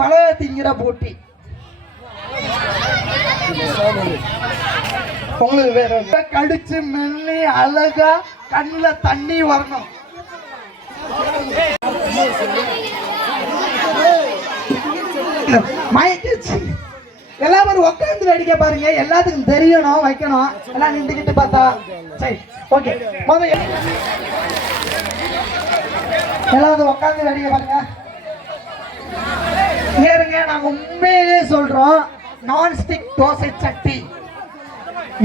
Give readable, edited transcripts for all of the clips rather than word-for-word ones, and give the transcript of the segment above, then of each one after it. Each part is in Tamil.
மிளகா திங்கிற போட்டி. உங்களுக்கு வேற கடிச்சு மெல்லி அழகா கண்ணுல தண்ணி வரணும். மயக்கிச்சு. எல்லாரும் உட்காந்து வேடிக்கை பாருங்க. எல்லாத்துக்கும் தெரியணும், வைக்கணும். எல்லாம் நின்றுக்கிட்டு பார்த்தா சரி. ஓகே, எல்லாரும் உட்காந்து வேடிக்கை பாருங்க. ஏறுங்க, நாங்க உண்மையிலே சொல்றோம், நான்ஸ்டிக் தோசை சட்டி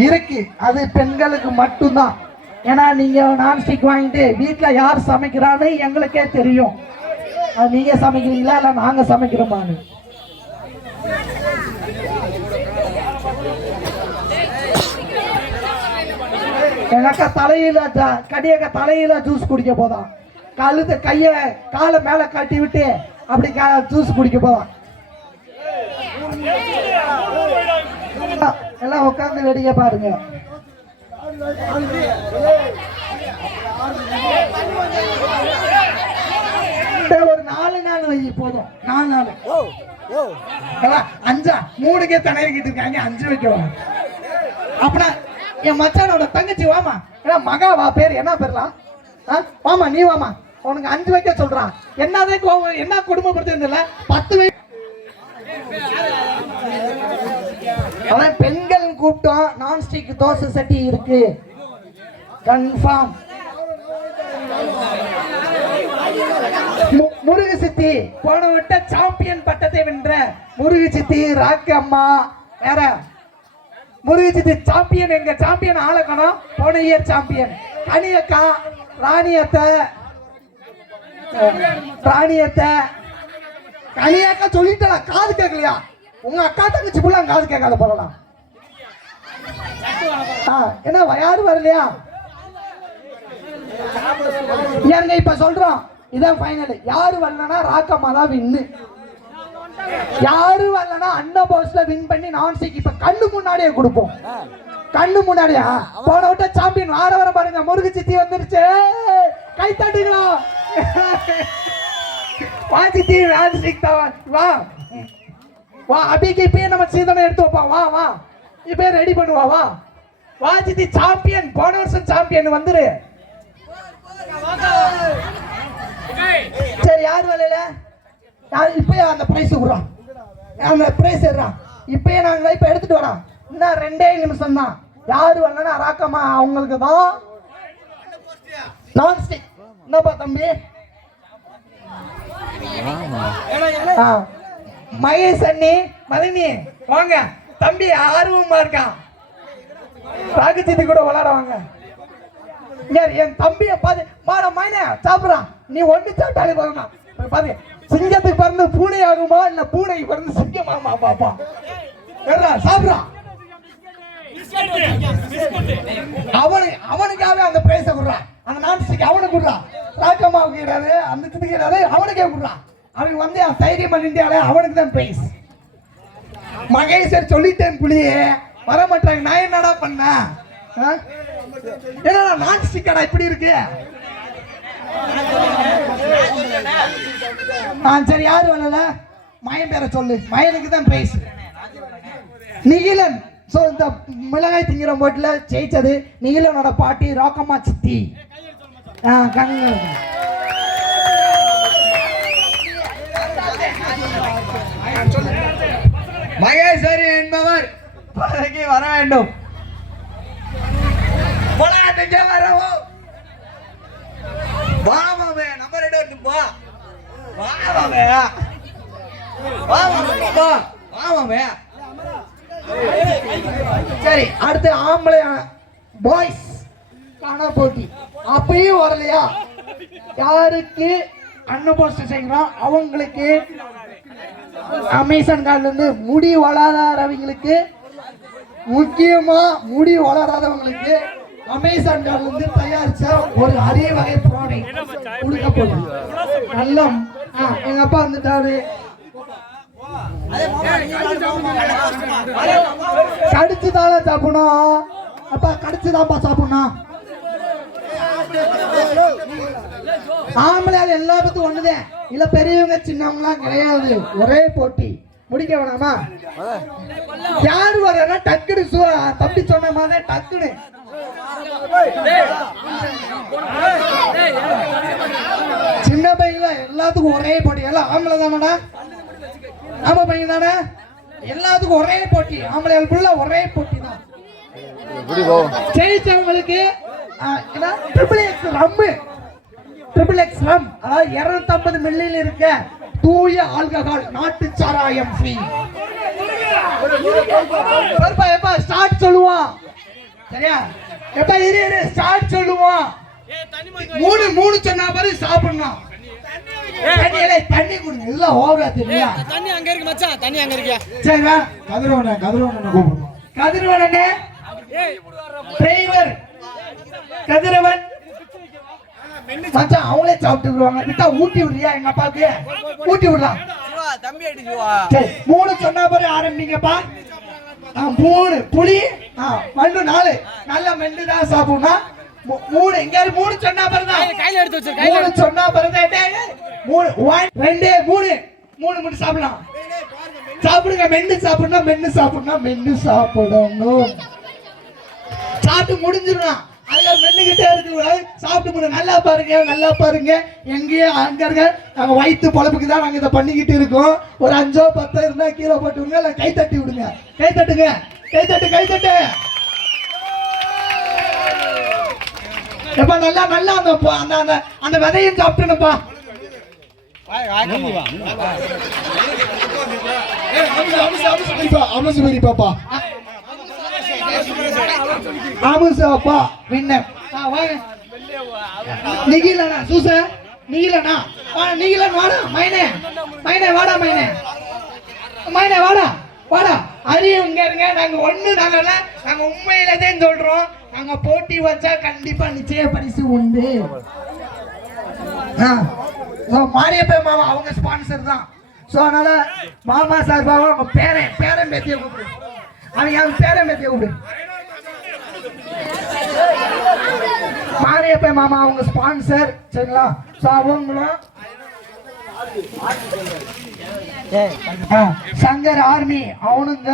இருக்கு. அது பெண்களுக்கு மட்டும்தான். ஏன்னா நீங்க நான்ஸ்டிக் வாங்கிட்டு வீட்டுல யார் சமைக்கிறான்னு எங்களுக்கே தெரியும். அது நீங்க சமைக்கிறீங்களா இல்ல நாங்க சமைக்கிறோமான்னு. எனக்கு தலையில கடியக்க தலையில ஜூஸ் குடிக்க போதான். கழுத்து கைய காலை மேல கட்டி விட்டு அப்படி ஜூஸ் குடிக்க போதான். எல்லாம் உட்கார்ந்து வேடிக்கை பாருங்க. ஒரு 4 நாள் வை போதும். 4 நாள் 5 3க்கே தனையிட்டு இருக்காங்க. 5 வைக்கவா? அப்படின்னா என் மச்சானோட தங்கச்சி வாமா. ஏன்னா மகாவா பேர் என்ன பேர்லாம்? வாமா, நீ வாமா. உனக்கு 5 வைக்க சொல்றான். என்னதே கோவம், என்ன குடும்பப்படுத்த 10 வை. அதான் பெண்கள் கூப்பிட்டோம். நான்ஸ்டிக் தோசை சட்டி இருக்கு கன்ஃபார்ம். முருகு சித்தி போன விட்ட சாம்பியன் பட்டத்தை வென்ற முருகு சித்தி ராக்கு அம்மா. வேற முருகு சித்தி சாம்பியன். எங்க சாம்பியன் ஆளக்கணும். போன இயர் சாம்பியன் கனியக்கா. ராணியத்தை கனியக்கா சொல்லிட்டா. காது கேட்கலையா? உங்க அக்கா தங்கச்சி புள்ள காது கேட்காத போறலாம். என்ன யாரும் வரலையா? ஏங்க இப்ப சொல்றோம், இதான் ஃபைனல். யாரு வரலன்னா ராக்கம்மா தான் வின்னு. யாரு வரலன்னா அண்ணா பாஸ்ல வின் பண்ணி நான்ஸ்டிக் இப்ப கண்ணு முன்னாடியே கொடுப்போம். கண்ணு முன்னாடியா? போன விட்ட சாம்பியன் வர பாருங்க. முருகு சித்தி வந்துருச்சு. கை தட்டுங்களா? வா சித்தி, நான்ஸ்டிக் தான். வா வா, அபிக்கு இப்பயே நம்ம சீதனை எடுத்து வைப்பா. வா வா, இப்பயே ரெடி பண்ணுவா. வா வா சித்தி, சாம்பியன். போன வருஷம் சாம்பியன் வந்துரு. சரி, யார் வரல? இப்பயே அந்த பிரைஸ் விடுறான். அந்த பிரைஸ் எடுறான். இப்பயே நாங்க இப்ப எடுத்துட்டு வரோம். இன்னும் 2 நிமிஷம் தான். யாரு வரலன்னா ராக்கம்மா அவங்களுக்கு தான் நான்ஸ்டிக். என்னப்பா தம்பி? மகேஷ் அண்ணி, மதினி வாங்க. தம்பி ஆர்வமா இருக்கான். ராகு சித்தி கூட விளையாடுவாங்க. என் தம்பிய பாது மாட மைன சாப்பிடுறான். நீ ஒண்ணு சாப்பிட்டாலே போகணும். பாரு, சிங்கத்துக்கு பிறந்து பூனை ஆகுமா இல்ல பூனைக்கு பிறந்து சிங்கமாமா பாப்பா. சாப்பிடுறான். அவனுக்காக அந்த பிரைஸ கொடுறான். அந்த நான்ஸ்டிக் அவனுக்கு கொடுறான். ராக்கம்மாவுக்கு கிடையாது, அந்த சித்திக்கு கிடையாது, அவனுக்கே கொடுறான். அவன் வந்து தைரியம் பண்ணிட்டாலே அவனுக்கு தான் பிரைஸ். மகேஸ்வர் சொல்லிட்டேன் புள்ளியே வர மாட்டாங்க. நான் என்னடா பண்ண? ஏன்னா நான்ஸ்டிக் கடை இப்படி இருக்கு. சரி, யாரு வரல? மயன் பேரை சொல்லு. மயனுக்கு தான் பிரைஸ். நிகிலன். இந்த மிளகாய் திங்கிற போட்டில ஜெயிச்சது நிகிலனோட பாட்டி ராக்கம்மா சித்தி. மகேஸ்வரி என்பவர் வர வேண்டும். வரவும் வாமாவே நம்பர் 2 போ. வாமாவே வாமாவே. சரி, அடுத்து ஆம்பளை பாய்ஸ் காண போட்டி. அப்பயும் வரலையா? யாருக்கு அண்ணு போஸ்ட் செய்யறோம் அவங்களுக்கு அமேசான் கார்டுல இருந்து முடி வளராதவங்களுக்கு, முக்கியமா முடி வளராதவங்களுக்கு அமேசான் கார்டுல இருந்து தயாரிச்ச ஒரு அரிய வகை ப்ராடக்ட் கொடுக்க போறோம். நல்ல எங்க அப்பா வந்துட்டாரு. கடிச்சுதால சாப்பிடணும். அப்பா கடிச்சுதான்ப்பா சாப்பிடணும். ஆம்பளையால் எல்லா பத்தும் ஒண்ணுதான் இல்ல, பெரியவங்க சின்னவங்களாம் கிடையாது, ஒரே போட்டி. முடிக்க வேணாமா? யாரு வர்றா டக்குனு தம்பி சொன்ன மாதிரி டக்குனு சின்ன பையன் எல்லாத்துக்கும் ஒரே போட்டி. எல்லாம் ஆம்பளை தானடா, ஆமா பையன் தானே, எல்லாத்துக்கும் ஒரே போட்டி. ஆம்பளையாளுக்குள்ள ஒரே போட்டி தான். ஜெயிச்சவங்களுக்கு ட்ரிபிள் எக்ஸ் ரம், அதாவது 250 மில்லியில் இருக்க தூய ஆல்கஹால் நாட்டு சாராயம் ஃப்ரீ. எப்பா ஸ்டார்ட் சொல்லுவான், சரியா? எப்ப இரு ஸ்டார்ட் சொல்லுவான். மூணு சொன்னா பாரு சாப்பிடணும். தண்ணி குடுங்க, எல்லாம் ஓவரா தெரியா? தண்ணி அங்க இருக்கு மச்சான், தண்ணி அங்க இருக்கு. சரி வா, கதிரவன் கூப்பிடுவோம். கதிரவன் டிரைவர் கதிரவன் மச்சான், அவங்களே சாப்பிட்டுருவாங்க. விட்டா ஊட்டி விடுறியா? எங்க அப்பாவுக்கு ஊட்டி விடலாம். தம்பி அடிச்சுவா. சரி 3 சொன்னா பாரு ஆரம்பிங்கப்பா. 3 புளி மண்ணு 4 நல்ல மென்னு தான் சாப்பிடணும். 3 எங்க 3 சொன்னா பாரு தான் கையில எடுத்து வச்சிரு. 3 சொன்னா பாரு தான் 3 1 2 3 மட்டும் சாப்பிடலாம். சாப்பிடுங்க, மென்னு சாப்பிடணும், மென்னு சாப்பிடணும். சாப்பிட்டு முடிஞ்சிடலாம். அதுல மென்னுகிட்டே இருக்கு, சாப்பிட்டு முடியும். நல்லா பாருங்க எங்கேயோ அங்க இருக்க நாங்க வயிற்று பொழப்புக்கு தான் நாங்க இதை பண்ணிக்கிட்டு இருக்கோம். ஒரு 5 10 இருந்தா கீழே போட்டு விடுங்க, இல்ல கை தட்டி விடுங்க. கை தட்டு எப்ப நல்லா அந்த விதையும் சாப்பிட்டுப்பா. பாப்பா ஆமுசாப்பா வின்ன நிகிலனா சூச நிகிலனா நிகிலன் வாடா மைனே வாடா அரிய இங்க இருங்க. நாங்க ஒண்ணு நாங்க உண்மையில தான் சொல்றோம். நாங்க போட்டி வச்சா கண்டிப்பா நிச்சய பரிசு உண்டு. மாரியப்ப மாமா அவங்க ஸ்பான்சர் தான். சோ அதனால மாமா சார்பாக அவங்க பேரன் பேத்திய கூப்பிடு. அவன் பேரன் பேத்திய கூப்பிடு. மாரியப்ப மாமா அவங்க ஸ்பான்சர், சரிங்களா? சோ அவங்களும் சங்கர் ஆர்மி அவனுங்க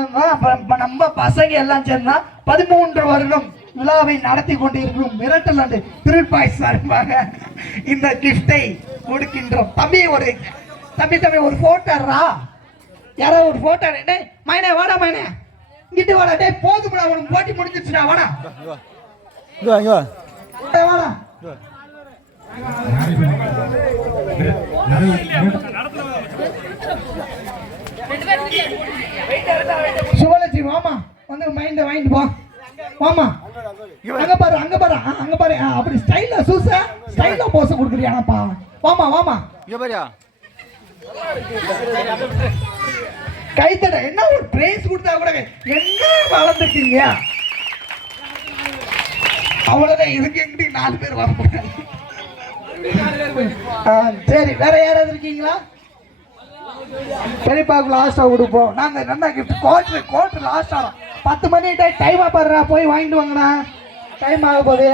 நம்ம பசங்க எல்லாம் சேர்ந்தா 13 வருடம் விழாவை நடத்தி கொண்டிருக்கும் மிரட்டல் அண்டு திருப்பாய் சார்பாக இந்த கிஃப்டை கொடுக்கின்றோம். தம்பி ஒரு போட்டோரா, யாரோ ஒரு போட்டோ. மைனே வாடா, மைனே இங்கிட்டு வாடா. டே போதும்டா, உனக்கு போட்டி முடிஞ்சிருச்சுடா. வாடா வாடா. சுவலட்சுமி வாமா, வந்து மைண்ட வாங்கிட்டு போ. வாமா, அங்க பாரு அப்படி ஸ்டைலா ஸ்டைலா போஸ் கொடுக்குறியாப்பா. வாமா கைத்தட. என்ன ஒரு பிரைஸ் கொடுத்தா கூட என்ன வளர்ந்துட்டீங்க? அவ்வளவுதான். இதுக்கு எங்கிட்ட 4 பேர் வர போறாங்க. சரி, வேற யாராவது இருக்கீங்களா? பெரியப்பாக்கு லாஸ்டா கொடுப்போம். நாங்க நல்லா கிஃப்ட் குவார்டர் லாஸ்ட் ஆகும். 10 மணி டைம் பாடுறா, போய் வாங்கிட்டு வாங்கண்ணா, டைம் ஆக போகுது.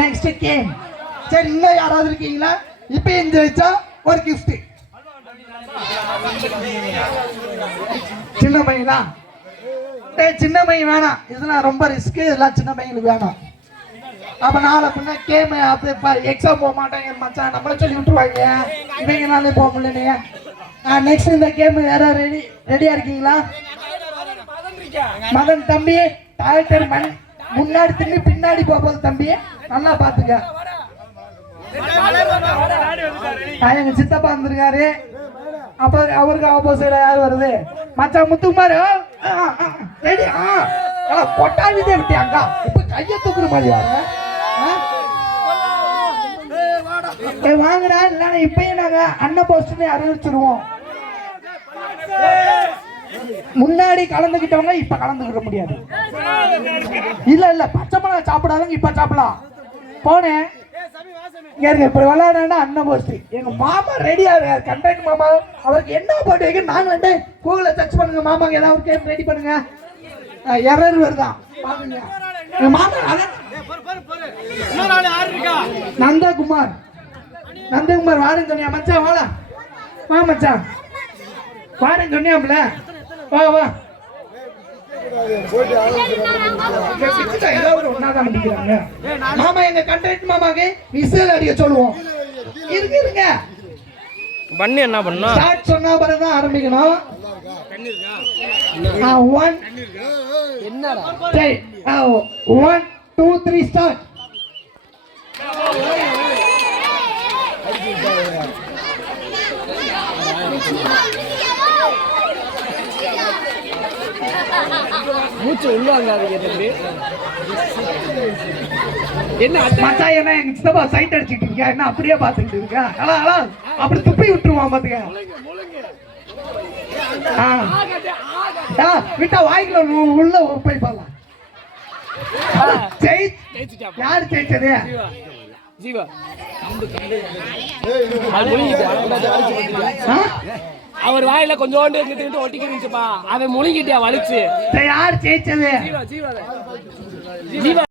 Next game. சரி, இங்க யாராவது இருக்கீங்களா? இப்ப எந்திரிச்சா ஒரு கிஃப்ட். சின்ன பையனா? சின்ன பையன் வேணாம், இதெல்லாம் ரொம்ப ரிஸ்க். இதெல்லாம் சின்ன பையனுக்கு வேணாம். அப்ப நாளை பின்ன கேம் எக்ஸாம் போக மாட்டாங்க மச்சான், நம்மள சொல்லி விட்டுருவாங்க. இவங்கனாலே போக முடியலையே. நெக்ஸ்ட் இந்த கேம் யாராவது ரெடியா இருக்கீங்களா? மதன் தம்பி, டாக்டர் முன்னாடி திரும்பி பின்னாடி போகுது தம்பி, நல்லா பாத்துக்க. எங்க சித்தப்பா வந்திருக்காரு. அப்ப அவருக்கு ஆப்போசிட் யார் வருது? மச்சான் முத்துக்குமார் ரெடி. கொட்டாவிதே விட்டியாங்க. இப்ப கைய தூக்குற மாதிரி வாங்கடா, இல்லன்னா இப்பயும் நாங்க அண்ணன் போஸ்ட் அறிவிச்சிருவோம். முன்னாடி கலந்துகிட்டவங்க இப்ப கலந்துக்கிட முடியாது. இல்ல பச்சை மிளகா சாப்பிடாதவங்க இப்ப சாப்பிடலாம். போனேன் இப்ப விளையாடா அண்ணன் போஸ்ட். எங்க மாமா ரெடியா கண்டக்ட் மாமா, அவருக்கு என்ன போட்டு வைக்க நாங்க வந்து கூகுள சர்ச் பண்ணுங்க. மாமாங்க ஏதாவது கேம் ரெடி பண்ணுங்க. எரர் வருதான் பாருங்க. எங்க மாமா இன்னொரு ஆளு யாரு இருக்கா? நந்தகுமார் வாருன்னு சொன்னியா மச்சான்? வாடா வா மச்சான், வாருன்னு சொன்னியாம்ல, வா வா. ஏதாவது ஒன்னாதான் முடிக்கிறாங்க மாமா. எங்க கண்டக்ட் மாமாக்கு விசில் அடிக்க சொல்லுவோம். இருங்க பண்ணி என்ன பண்ணா? ஸ்டார்ட் சொன்னா பிறகுதான் ஆரம்பிக்கணும். ஒன் என்னடா 1 2 3 ஸ்டார்ட். மூச்சு உள்ள வாங்காதீங்க தம்பி. என்ன மச்சான், என்ன எங்க சித்தப்பா சைட் அடிச்சிட்டு இருக்க? என்ன அப்படியே பாத்துட்டு இருக்க? அலா அப்படி துப்பி விட்டுருவான் பாத்துக்க. விட்டா வாய்க்குள்ள உள்ள போய் பாக்கலாம். யாரு ஜெயிச்சது? ஜீவா அவர் வாயில கொஞ்சோண்டு ஒட்டிக்கிட்டுப்பா, அவன் முழுங்கிட்டியா வலிச்சு. யார் ஜெயிச்சது? ஜீவா